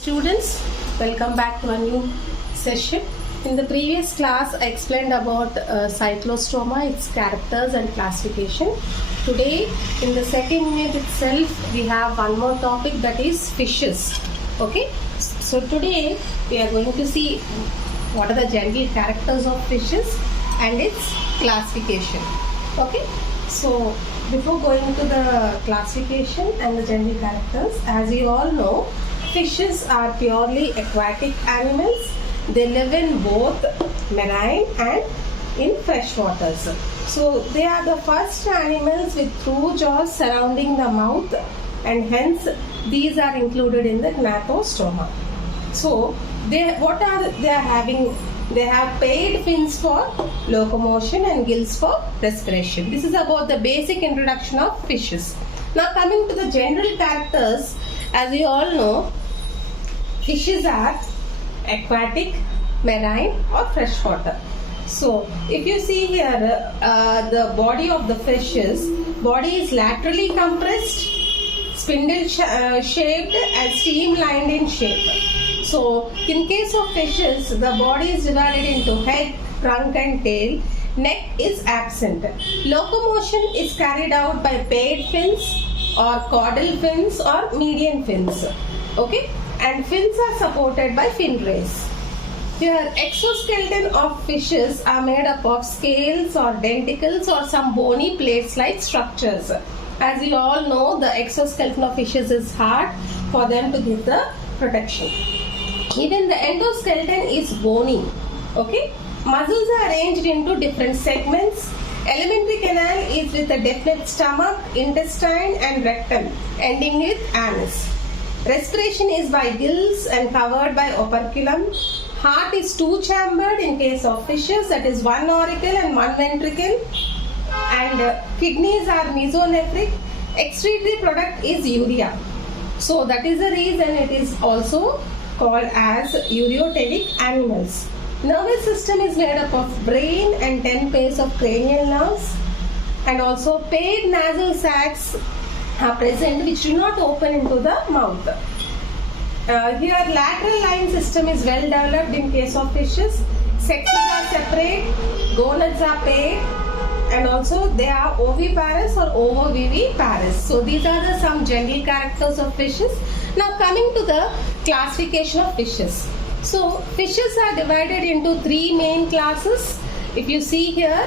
Students, welcome back to a new session. In the previous class, I explained about cyclostoma, its characters and classification. Today, in the second unit itself, we have one more topic, that is fishes. Okay, so today we are going to see what are the general characters of fishes and its classification. Okay, so before going to the classification and the general characters, as you all know, fishes are purely aquatic animals. They live in both marine and in fresh waters. So they are the first animals with through jaws surrounding the mouth, and hence these are included in the gnathostoma. So they are having? They have paired fins for locomotion and gills for respiration. This is about the basic introduction of fishes. Now coming to the general characters, as you all know, fishes are aquatic, marine or freshwater. So if you see here, the body of the fishes, body is laterally compressed, spindle shaped and streamlined in shape. So in case of fishes, the body is divided into head, trunk and tail. Neck is absent. Locomotion is carried out by paired fins or caudal fins or median fins. Okay, and fins are supported by fin rays. Here, exoskeleton of fishes are made up of scales or denticles or some bony plates-like structures. As you all know, the exoskeleton of fishes is hard for them to give the protection. Even the endoskeleton is bony. Okay, muscles are arranged into different segments. Alimentary canal is with a definite stomach, intestine and rectum, ending with anus. Respiration is by gills and covered by operculum. Heart is two-chambered in case of fishes, that is one auricle and one ventricle. And kidneys are mesonephric. Excretory product is urea. So that is the reason it is also called as ureotelic animals. Nervous system is made up of brain and 10 pairs of cranial nerves, and also paired nasal sacs are present which do not open into the mouth. Here lateral line system is well developed in case of fishes. Sexes are separate, gonads are paired, and also they are oviparous or ovoviviparous. So these are the some general characters of fishes. Now coming to the classification of fishes. So fishes are divided into three main classes. If you see here,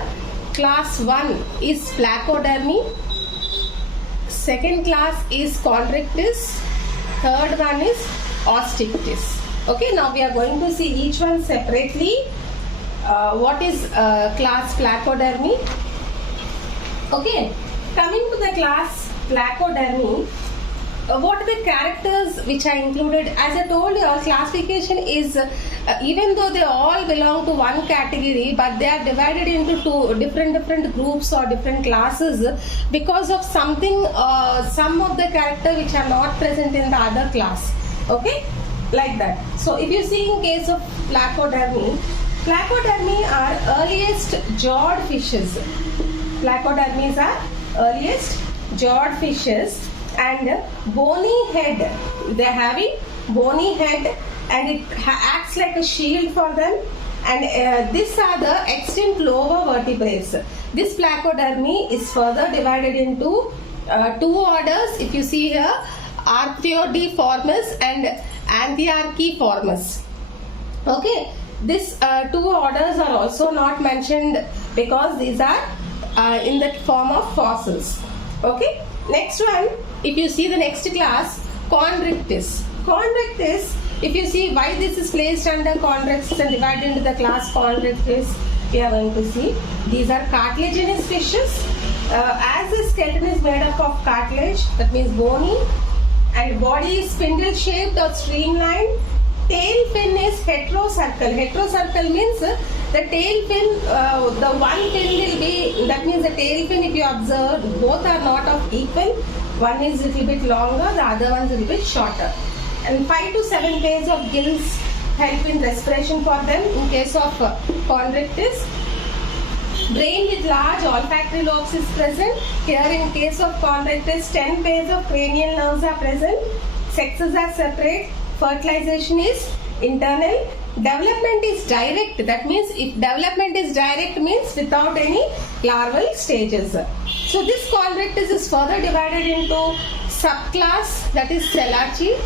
class 1 is Placodermi, second class is Chondrichthyes, third one is Osteichthyes. Okay, now we are going to see each one separately. What is class Placodermi? Okay, coming to the class Placodermi, what are the characters which are included? As I told you, our classification is even though they all belong to one category, but they are divided into two different groups or different classes because of something, some of the character which are not present in the other class. Okay, like that. So if you see in case of Placodermi, Placodermi are earliest jawed fishes. Placodermis are earliest jawed fishes. And bony head, they are having bony head and it acts like a shield for them, and these are the extinct lower vertebrates. This Placodermi is further divided into two orders. If you see here, Archaeodiformes and Anthiarchiformes. Okay, these two orders are also not mentioned because these are in the form of fossils. Okay, next one, if you see the next class, Chondrichthyes. Chondrichthyes, if you see why this is placed under Chondrichthyes and divided into the class Chondrichthyes, we are going to see these are cartilaginous fishes. As the skeleton is made up of cartilage, that means bony, and body is spindle shaped or streamlined. Tail fin is heterocircle. Heterocircle means the tail fin, the one fin will be, that means the tail fin, if you observe, both are not of equal. One is a little bit longer, the other one is a little bit shorter. And 5 to 7 pairs of gills help in respiration for them in case of Chondrichthyes. Brain with large olfactory lobes is present. Here in case of Chondrichthyes, 10 pairs of cranial nerves are present. Sexes are separate. fertilization is internal. Development is direct. That means if development is direct means without any larval stages. So this Colrectes is further divided into subclass, that is Selaci.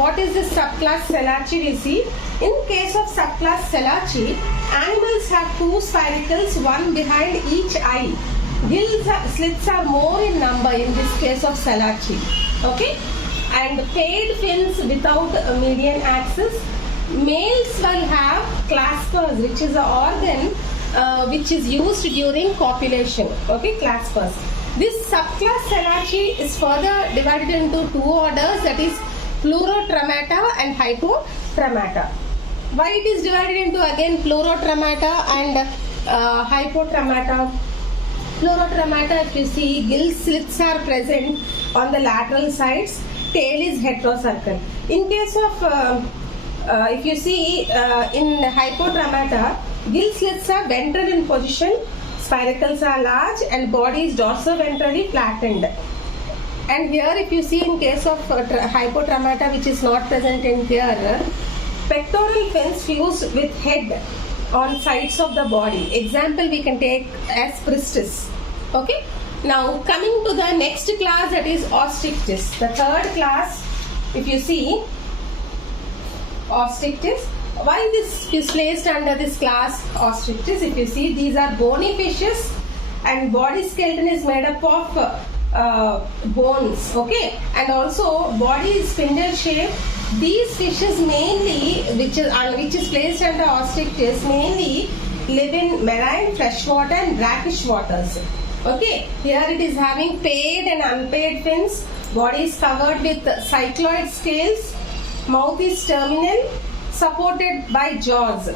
What is this subclass Selaci we see? In case of subclass Selaci, animals have two spiracles, one behind each eye. Slits are more in number in this case of Selaci. Okay? And paired fins without a median axis. Males will have claspers, which is an organ which is used during copulation. Okay, claspers. This subclass Selaci is further divided into two orders, that is Pleurotremata and Hypotremata. Why it is divided into again Pleurotremata and Hypotremata? Pleurotremata, if you see, gill slits are present on the lateral sides, tail is heterocercal. In case of if you see in Hypotremata, gill slits are ventral in position, spiracles are large and body is dorsoventrally flattened. And here if you see in case of Hypotremata, which is not present in here, pectoral fins fused with head on sides of the body. Example we can take as Pristis. Okay. Now coming to the next class, that is Osteichthyes. The third class, if you see, Osteichthyes. Why this is placed under this class Osteichthyes? If you see, these are bony fishes and body skeleton is made up of bones. Okay, and also body is spindle shaped. These fishes mainly, which is placed under Osteichthyes, mainly live in marine, freshwater and brackish waters. Okay, here it is having paired and unpaired fins. Body is covered with cycloid scales. Mouth is terminal, supported by jaws.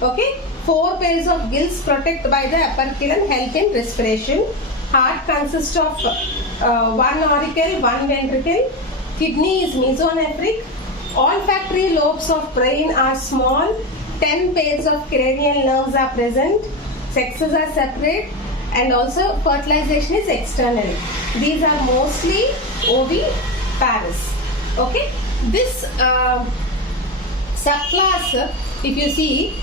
Okay, 4 pairs of gills protect by the operculum, help in respiration. Heart consists of 1 auricle, 1 ventricle. Kidney is mesonephric. Olfactory lobes of brain are small. 10 pairs of cranial nerves are present. Sexes are separate, and also fertilization is external. These are mostly oviparous. Okay. This subclass, if you see,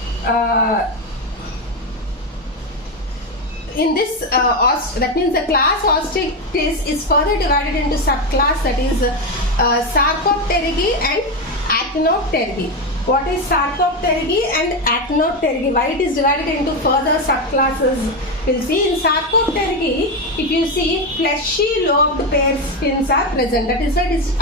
in this that means the class Osteichthyes is further divided into subclass, that is Sarcopterygi and Actinopterygi. What is Sarcopterygi and Actinopterygi? Why it is divided into further subclasses? We'll see. In Sarcopterygi, if you see, fleshy lobed pairs fins are present. That is why it is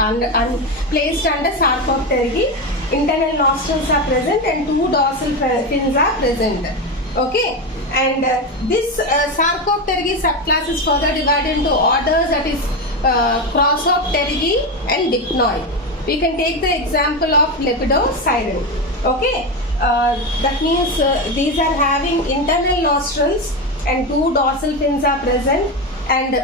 placed under Sarcopterygi. Internal nostrils are present and 2 dorsal fins are present. Okay. And this Sarcopterygi subclass is further divided into orders, that is Crossopterygi and Dipnoi. We can take the example of Lepidosiren. Okay, that means these are having internal nostrils and 2 dorsal fins are present, and